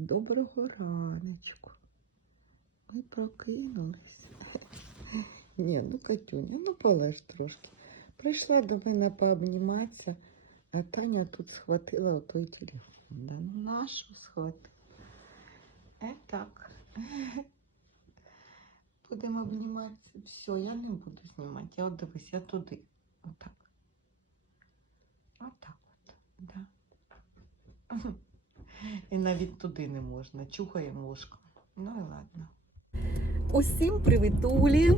Доброго раночку. Ми прокинулись. Ні, ну Катюня, ну полеж трошки. Прийшла до мене пообніматися, а Таня тут схватила отой телефон. Да, ну нашу схватила. Е так. Будемо обніматися. Все, я не буду знімати. Я от дивись, я туди. Отак. Отак от. Да. І навіть туди не можна. Чухаємо ложком. Ну і ладно. Усім привітулі.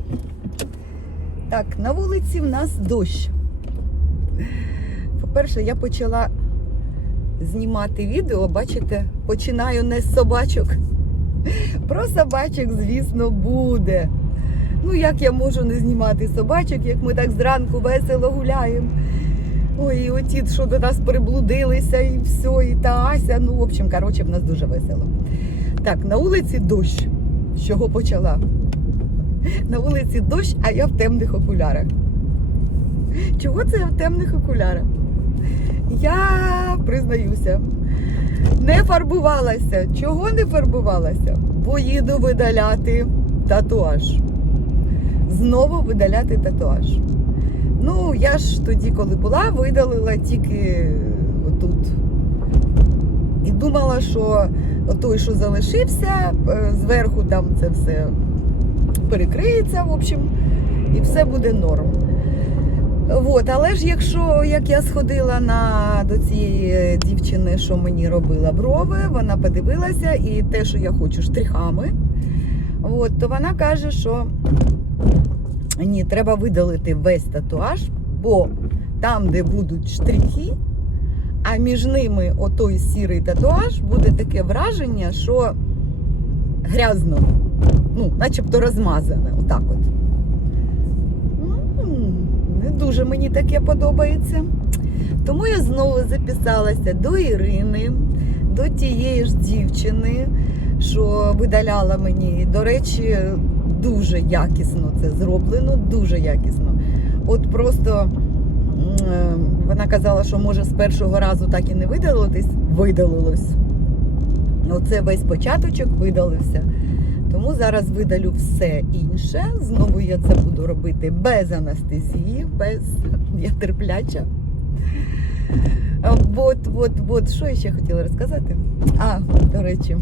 Так, на вулиці в нас дощ. По-перше, я почала знімати відео, бачите, починаю не з собачок. Про собачок, звісно, буде. Ну, як я можу не знімати собачок, як ми так зранку весело гуляємо. Ой, і оті, що до нас приблудилися, і все, і та Ася. Ну, в общем, коротше, в нас дуже весело. Так, на вулиці дощ. З чого почала? На вулиці дощ, а я в темних окулярах. Чого це я в темних окулярах? Я признаюся, не фарбувалася. Чого не фарбувалася? Бо їду видаляти татуаж. Знову видаляти татуаж. Ну, я ж тоді, коли була, видалила тільки отут. І думала, що той, що залишився, е, зверху там це все перекриється, в общем, і все буде норм. От, але ж якщо як я сходила на до цієї дівчини, що мені робила брови, вона подивилася, і те, що я хочу штрихами, от, то вона каже, що ні, треба видалити весь татуаж, бо там, де будуть штрихи, а між ними отой сірий татуаж, буде таке враження, що грязно, ну, начебто розмазане. Отак от. Не дуже мені таке подобається. Тому я знову записалася до Ірини, до тієї ж дівчини, що видаляла мені. До речі, дуже якісно це зроблено, дуже якісно. От просто е, вона казала, що може з першого разу так і не видалитись, видалилось. Оце весь початочок видалився. Тому зараз видалю все інше. Знову я це буду робити без анестезії, без я терпляча. От, от, от, що я ще хотіла розказати? А, до речі,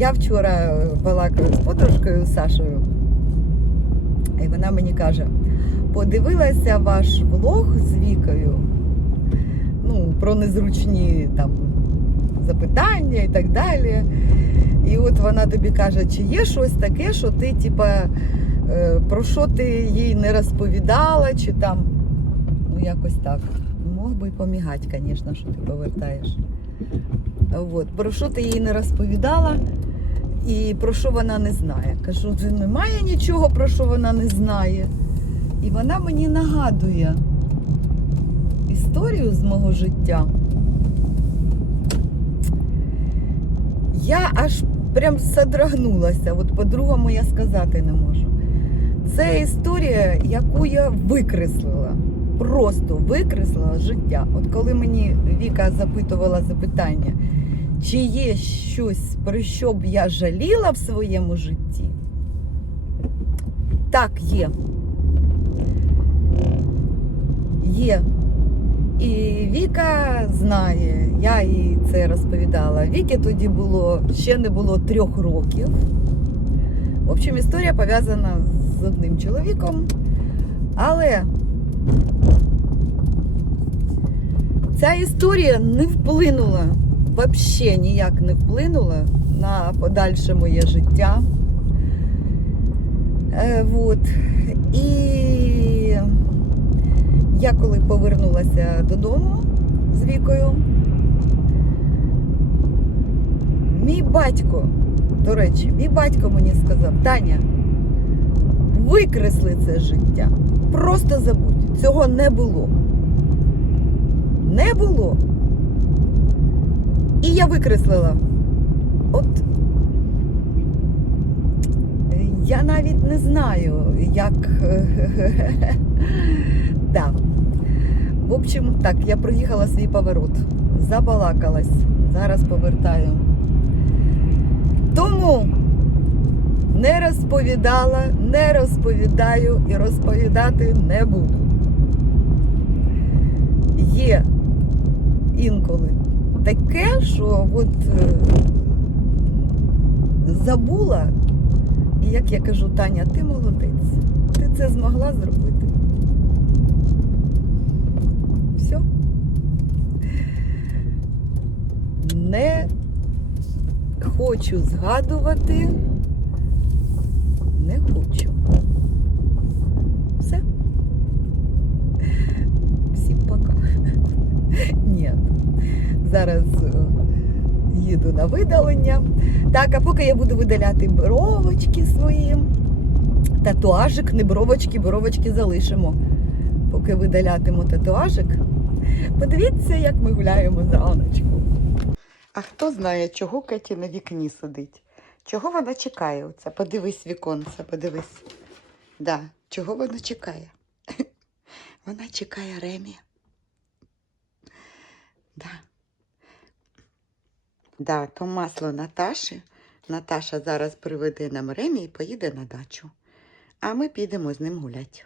я вчора балакаю з подружкою Сашою, і вона мені каже: подивилася ваш влог з Вікою, ну, про незручні там запитання і так далі. І от вона тобі каже, чи є щось таке, що ти, типа, е, про що ти їй не розповідала, чи там, ну якось так. Мог би й помігати, звісно, що ти повертаєш. От. Про що ти їй не розповідала і про що вона не знає. Кажу, «Вже немає нічого, про що вона не знає. І вона мені нагадує історію з мого життя. Я аж прям содрогнулася. От по-другому я сказати не можу. Це історія, яку я викреслила. Просто викреслила життя. От коли мені Віка запитувала запитання, чи є щось, про що б я жаліла в своєму житті? Так, є. Є. І Віка знає, я їй це розповідала. Віки тоді було ще не було трьох років. В общем, історія пов'язана з одним чоловіком. Але ця історія не вплинула, взагалі ніяк не вплинула на подальше моє життя. Е, вот. І я коли повернулася додому з вікою, мій батько, до речі, мій батько мені сказав, Таня, викресли це життя. Просто забудь, цього не було. Не було. І я викреслила. От я навіть не знаю, як. да. В общем, так, я проїхала свій поворот, забалакалась, Зараз повертаю. Тому не розповідала, не розповідаю і розповідати не буду. Є інколи таке, що от е, забула, і як я кажу, Таня, ти молодець. Ти це змогла зробити. Все. Не хочу згадувати. Не хочу. Все. Всім пока. Ні. Зараз е, їду на видалення. Так, а поки я буду видаляти бровочки свої. Татуажик, не бровочки, бровочки залишимо. Поки видалятиму татуажик. Подивіться, як ми гуляємо зраночку. А хто знає, чого Кеті на вікні сидить? Чого вона чекає? Оце? Подивись віконце, подивись. Да, чого вона чекає? Вона чекає Ремі. Да. Да, то масло Наташі. Наташа зараз приведе нам Ремі і поїде на дачу. А ми підемо з ним гуляти.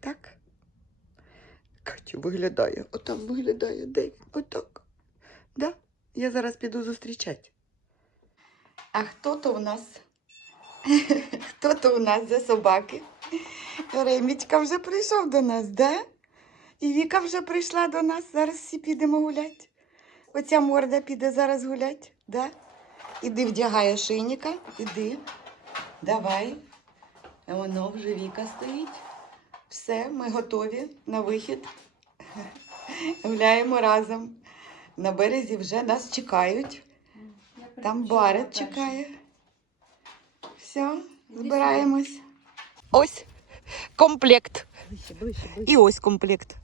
Так? Катю виглядає, отам виглядає, де він? Отак. Да? Я зараз піду зустрічати. А хто то у нас? Хто то у нас за собаки? Ремічка вже прийшов до нас, да? І Віка вже прийшла до нас. Зараз всі підемо гуляти. Оця морда піде зараз гуляти, да? Іди вдягай ошейника, іди. Давай. Воно вже Віка стоїть. Все, ми готові на вихід. Гуляємо разом. На березі вже нас чекають. Там Барет чекає. Все, збираємось. Ось комплект. І ось комплект.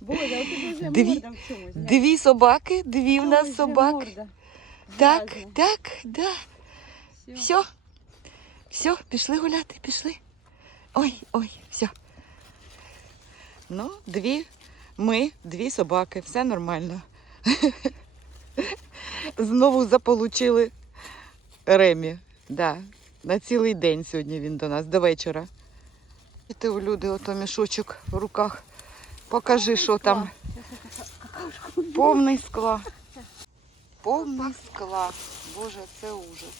Боже, у тебе вже Дві- морда в чомусь. глянь. Дві собаки, дві в Чомусь нас вже собаки. морда. Так, Грязна. так, да. Всьо. Все. Все, пішли гуляти, пішли. Ой, ой, все. Ну, дві ми, дві собаки, все нормально. Знову заполучили Ремі. Да. На цілий день сьогодні він до нас, до вечора. І ти у люди ото мішочок в руках. Покажи, що там. Повний скла. Повний скла. Боже, це ужас.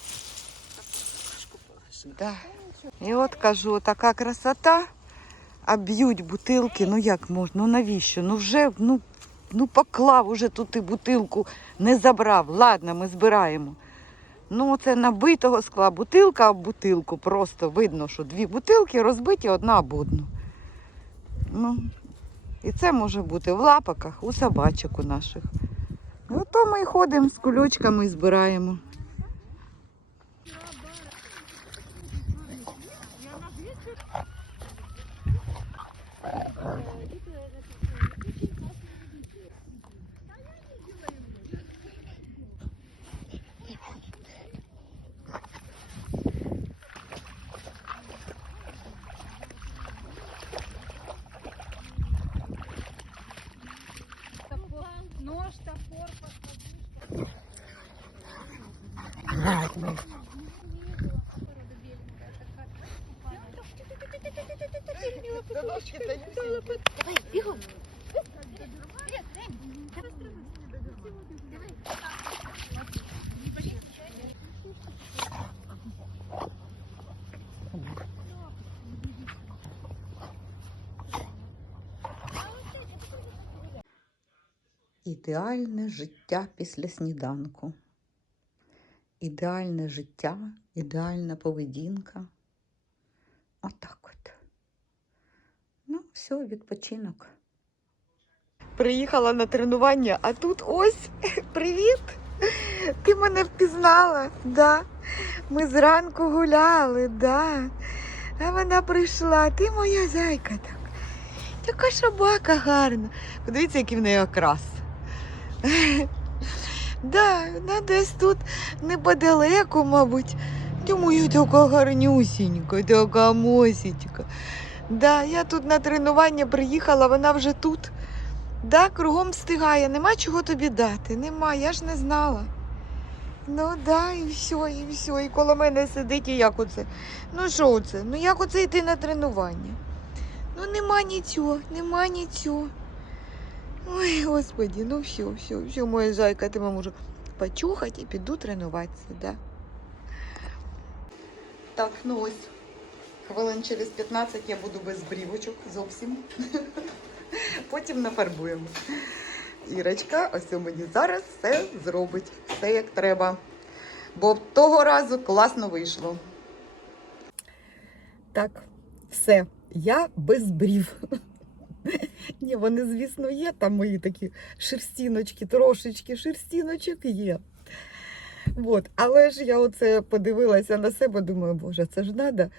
Да. І от кажу, така красота, а б'ють бутилки, ну як можна, ну навіщо? Ну вже ну, ну поклав уже тут і бутилку, не забрав. Ладно, ми збираємо. Ну, це набитого скла, бутилка об бутилку. Просто видно, що дві бутилки розбиті одна об одну. Ну, і це може бути в лапаках, у собачок у наших. Ото ми і ходимо з кульочками і збираємо. Ідеальне життя після сніданку. Ідеальне життя, ідеальна поведінка. Отак от. Ну, все, відпочинок. Приїхала на тренування, а тут ось привіт! Ти мене впізнала, да? Ми зранку гуляли, да. А вона прийшла, ти моя зайка так. Така собака гарна. Подивіться, який в неї окрас. Да, вона десь тут неподалеку, мабуть. Думаю, така гарнюсінька, така мосічка. Да, я тут на тренування приїхала, вона вже тут. Да, кругом встигає, нема чого тобі дати. Нема, я ж не знала. Ну да, і все, і все. І коло мене сидить, і як оце. Ну що це? Ну як оце йти на тренування? Ну нема нічого, нема нічого. Ой, господи, ну все, все, все, моя зайка, я тебе можу почухати і піду тренуватися, да. Так, ну ось. Хвилин через 15 я буду без брівочок зовсім. Потім нафарбуємо. Ірочка, ось у мені зараз все зробить, все як треба. Бо того разу класно вийшло. Так, все, я без брів. Ні, вони, звісно, є. Там мої такі шерстіночки, трошечки шерстіночок є. От. Але ж я оце подивилася на себе, думаю, боже, це ж треба.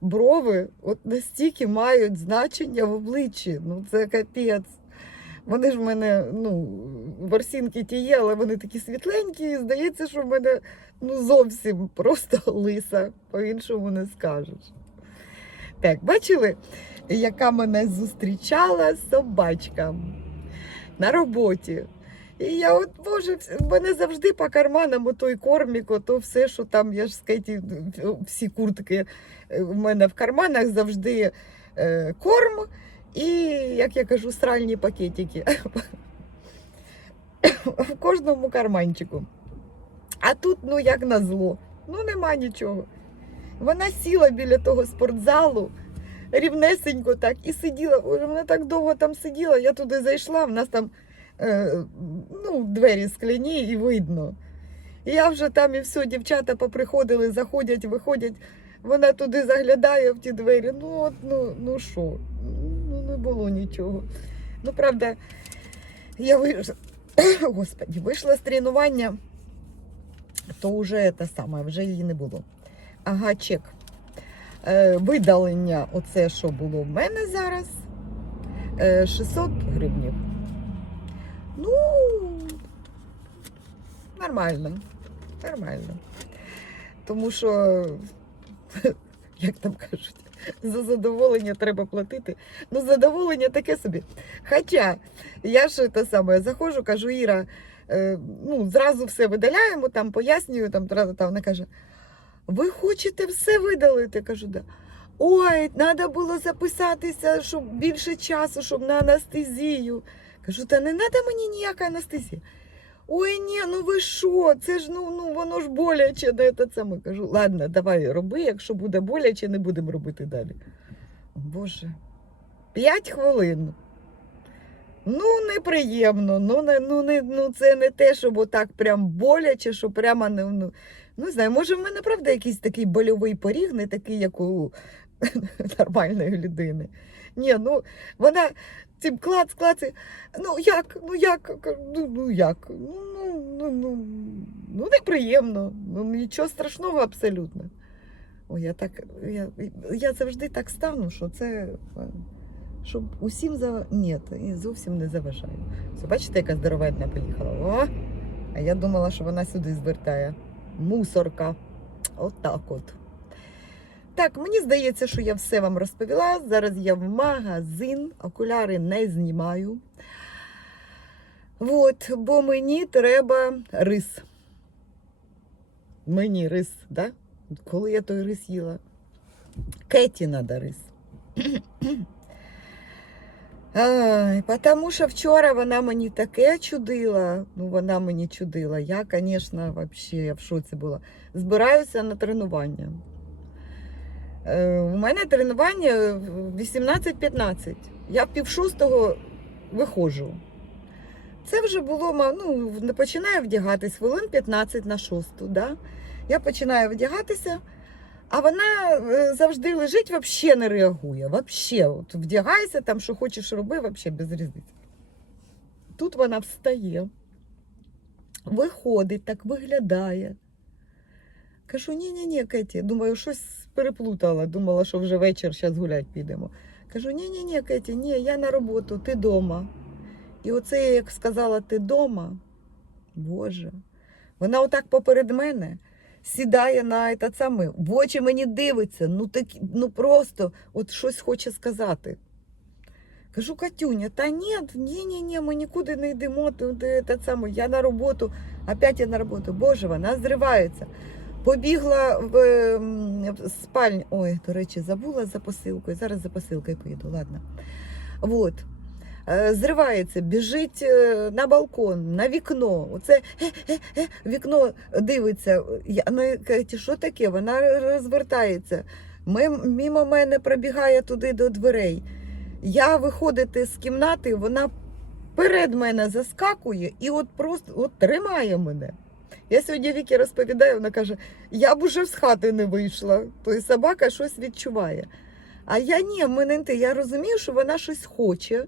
Брови от настільки мають значення в обличчі. Ну це капець. Вони ж в мене, ну, ворсінки ті є, але вони такі світленькі, і здається, що в мене ну, зовсім просто лиса, по-іншому не скажеш. Так, бачили, яка мене зустрічала собачка на роботі. І я от, боже, мене завжди по карманам той кормік, ото все, що там, я ж скажіть, всі куртки е, в мене в карманах завжди е, корм і, як я кажу, сральні пакетики. В кожному карманчику. А тут, ну як назло, ну нема нічого. Вона сіла біля того спортзалу, рівнесенько так, і сиділа. Ой, Вона так довго там сиділа, я туди зайшла, в нас там е, ну, двері скляні і видно. Я вже там і все, дівчата поприходили, заходять, виходять. Вона туди заглядає в ті двері. Ну, от, ну, ну що, ну не було нічого. Ну, правда, я вийшла, Господи, вийшла з тренування, то вже те саме, вже її не було. Ага, чек. Е, видалення, оце, що було в мене зараз, е, 600 гривнів. Ну, нормально. Нормально. Тому що, як там кажуть, за задоволення треба платити. Ну, задоволення таке собі. Хоча я ж те саме заходжу, кажу, Іра, е, ну, зразу все видаляємо, там пояснюю, там, тра- та вона каже, ви хочете все видалити? Кажу, да. Ой, треба було записатися, щоб більше часу, щоб на анестезію. Кажу, та не треба мені ніяка анестезія. Ой, ні, ну ви що? Це ж ну, ну воно ж боляче, де це саме. Кажу, ладно, давай роби, якщо буде боляче, не будемо робити далі. Боже, п'ять хвилин. Ну, неприємно. Ну, не, ну, не, ну це не те, щоб отак прям боляче, що прямо не. Ну, ну знаю, може, в мене правда якийсь такий больовий поріг, не такий, як у нормальної людини. Ні, ну вона цим клац, клац. Ну як, ну як, ну, ну як? Ну, ну, ну, ну, ну неприємно. Ну нічого страшного абсолютно. Ой, я так, я, я завжди так стану, що це. е, Щоб усім за. Ні, і зовсім не заважаю. Все, бачите, яка здоровенна поїхала. О! А я думала, що вона сюди звертає. Мусорка. Отак от. Так, мені здається, що я все вам розповіла. Зараз я в магазин, окуляри не знімаю. От, бо мені треба рис. Мені рис, да? Коли я той рис їла? Кеті треба рис. Ай, тому що вчора вона мені таке чудила. Ну, вона мені чудила. Я, звісно, взагалі в шоці була. Збираюся на тренування. Е, У мене тренування 18-15. Я пів шостого виходжу. Це вже було, ну, починаю вдягатись хвилин 15 на шосту. Да? Я починаю вдягатися, а вона е, завжди лежить, взагалі не реагує. Вообще, от вдягайся, там, що хочеш роби, взагалі без різниці. Тут вона встає, виходить, так виглядає. Кажу, ні-ні-ні, Кеті, думаю, щось переплутала. Думала, що вже вечір, зараз гулять підемо. Кажу, ні-ні-ні, Кеті, ні, я на роботу, ти дома. І оце як сказала, ти дома, Боже, вона отак поперед мене сідає на этот самий, в очі мені дивиться, ну так, ну просто от щось хоче сказати. Кажу, Катюня, та ні, ні, ні, ні, ми нікуди не йдемо. Е, саме, я на роботу, опять я на роботу. Боже, вона зривається. Побігла в, ем, в спальню. Ой, до речі, забула за посилкою. Зараз за посилкою поїду, ладно. Вот. Е, Зривається, біжить е, на балкон, на вікно. Оце е-е-е, вікно дивиться. Я ну, кажу, що таке? Вона розвертається. Мімо мене пробігає туди до дверей. Я виходити з кімнати, вона перед мене заскакує і от просто от тримає мене. Я сьогодні Вікі розповідаю, вона каже: я б уже з хати не вийшла. Тобто собака щось відчуває. А я ні, мене. Я розумію, що вона щось хоче,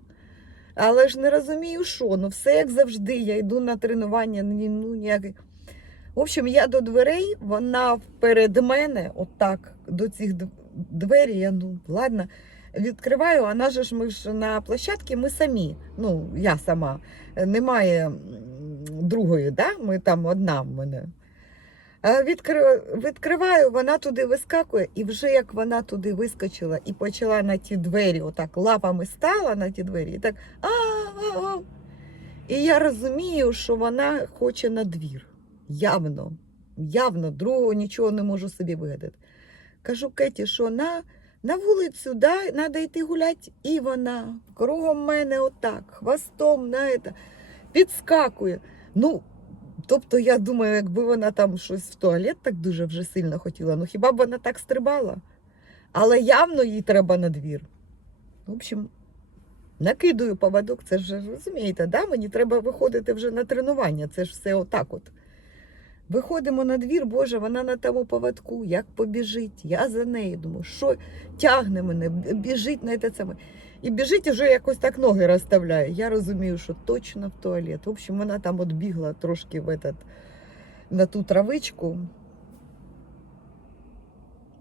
але ж не розумію, що. Ну, все як завжди. Я йду на тренування, ну ніяк. В общем, я до дверей, вона перед мене, отак, до цих дв- двері, я ну, ладно, відкриваю, вона же ж ми ж на площадці, ми самі. Ну, я сама. Немає другої, да? ми там одна в мене. А Відкри... Відкриваю, вона туди вискакує, і вже як вона туди вискочила і почала на ті двері, отак лапами стала на ті двері, і так а-а-а. І я розумію, що вона хоче на двір. Явно, явно, другого нічого не можу собі вигадати. Кажу Кеті, що на, на вулицю да, треба йти гуляти, і вона кругом мене отак, хвостом на это, підскакує. Ну, тобто, я думаю, якби вона там щось в туалет так дуже вже сильно хотіла, ну хіба б вона так стрибала? Але явно їй треба на двір. В общем, накидую поводок, це ж розумієте, да? мені треба виходити вже на тренування, це ж все отак от. Виходимо на двір, Боже, вона на тому поводку, як побіжить. Я за нею думаю, що тягне мене, біжить на те саме. І біжить і вже якось так ноги розставляє. Я розумію, що точно в туалет. В общем, вона там от бігла трошки в этот, на ту травичку.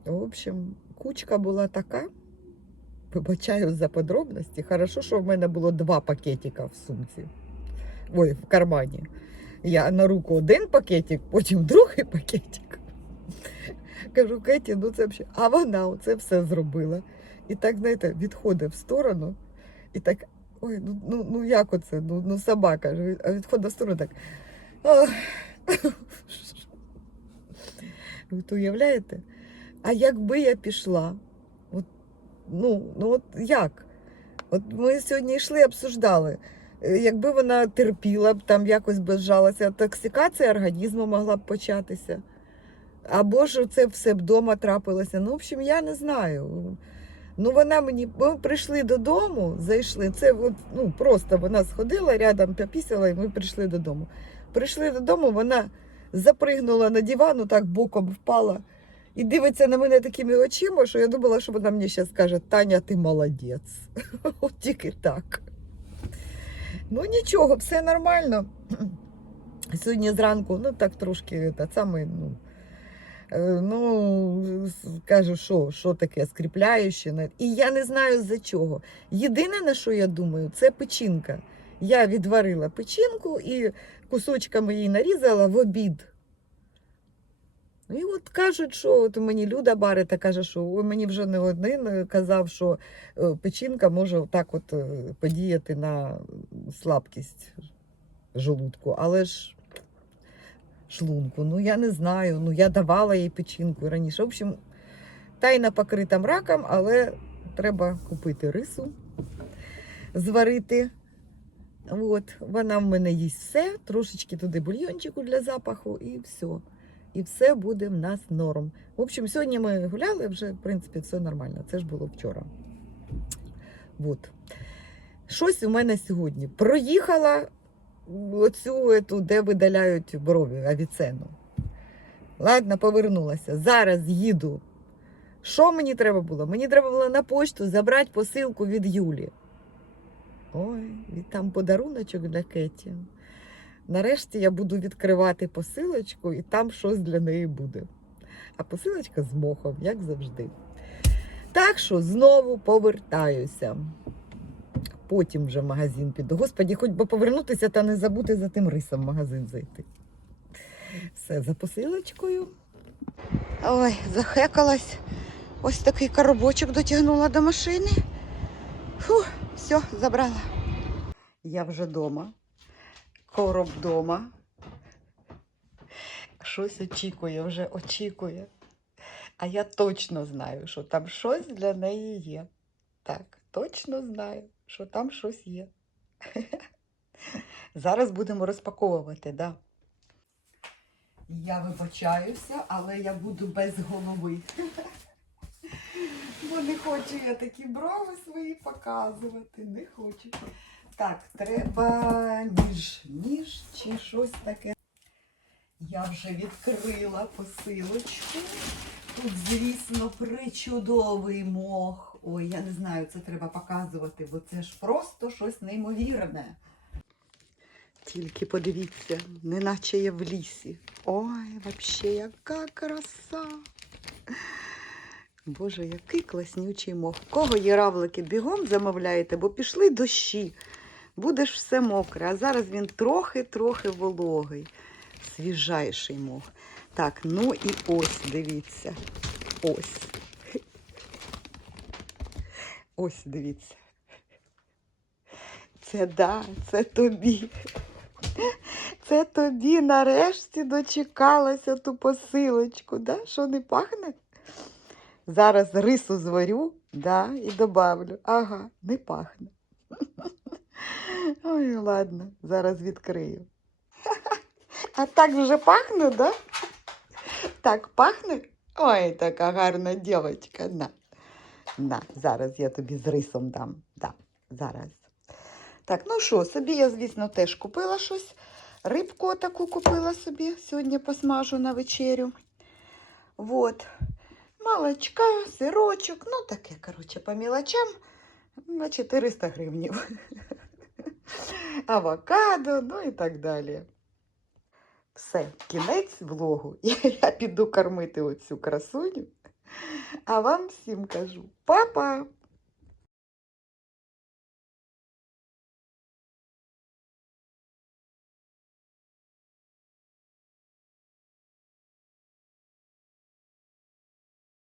В общем, кучка була така. Вибачаю за подробності. Хорошо, що в мене було два пакетика в сумці. Ой, в кармані. Я на руку один пакетик, потім другий пакетик. Кажу, Кеті, ну це взагалі. А вона оце все зробила. І так, знаєте, відходить в сторону, і так, ой, ну, ну, ну як оце? Ну, ну собака. А відходить в сторону так. Ви то уявляєте? А якби я пішла, от, ну, ну от як? От ми сьогодні йшли, обсуждали. Е, Якби вона терпіла б, там якось безжалася, токсикація організму могла б початися. Або ж це все вдома трапилося. Ну, в общем, я не знаю. Ну, вона мені, ми прийшли додому, зайшли. Це от, ну, просто вона сходила рядом, попісила, і ми прийшли додому. Прийшли додому, вона запригнула на диван, так боком впала. І дивиться на мене такими очима, що я думала, що вона мені зараз скаже, Таня, ти молодець. От тільки так. Ну нічого, все нормально. Сьогодні зранку, ну так трошки та саме, ну, ну, кажу, що, що таке скріпляюче. І я не знаю за чого. Єдине, на що я думаю, це печінка. Я відварила печінку і кусочками її нарізала в обід. І от кажуть, що от мені Люда Барита каже, що мені вже не один е, казав, що е, печінка може так от е, подіяти на слабкість желудку, але ж шлунку. Ну я не знаю. Ну я давала їй печінку раніше. В общем, тайна покрита мраком, але треба купити рису, зварити. От, вона в мене їсть все, трошечки туди бульйончику для запаху, і все. І все буде в нас норм. В общем, сьогодні ми гуляли, вже, в принципі, все нормально. Це ж було вчора. От. Щось у мене сьогодні. Проїхала оцю, ету, де видаляють брові, авіцену. Ладно, повернулася. Зараз їду. Що мені треба було? Мені треба було на почту забрати посилку від Юлі. Ой, і там подаруночок для Кеті. Нарешті я буду відкривати посилочку, і там щось для неї буде. А посилочка з мохом, як завжди. Так що знову повертаюся. Потім вже в магазин піду. Господі, хоч би повернутися та не забути за тим рисом в магазин зайти. Все, за посилочкою. Ой, захекалась. Ось такий коробочок дотягнула до машини. Фу, Все, забрала. Я вже вдома. Короб вдома. Щось очікує, вже очікує. А я точно знаю, що там щось для неї є. Так, точно знаю, що там щось є. Зараз будемо розпаковувати, да. Я вибачаюся, але я буду без голови. Бо не хочу я такі брови свої показувати. Не хочу. Так, треба ніж, ніж чи щось таке. Я вже відкрила посилочку. Тут, звісно, причудовий мох. Ой, я не знаю, це треба показувати, бо це ж просто щось неймовірне. Тільки подивіться, неначе я в лісі. Ой, взагалі, яка краса. Боже, який класнючий мох. Кого є равлики, бігом замовляєте, бо пішли дощі. Будеш все мокре, а зараз він трохи-трохи вологий. Свіжайший мох. Так, ну і ось, дивіться. Ось. Ось, дивіться. Це да, це тобі. Це тобі нарешті дочекалася ту посилочку, да? Що не пахне? Зараз рису зварю, да, і добавлю. Ага, не пахне. Ой, ладно, зараз відкрию. А так вже пахне, да? Так пахне? Ой, така гарна дівчинка. На. На, зараз я тобі з рисом дам. Да, зараз. Так, ну що, собі я, звісно, теж купила щось. Рибку таку купила собі. Сьогодні посмажу на вечерю. Вот. Молочка, сирочок, ну таке, коротше, по мілочам на 400 гривнів. Авокадо, ну і так далі. Все, кінець влогу. Я піду кормити оцю красуню. А вам всім кажу па-па!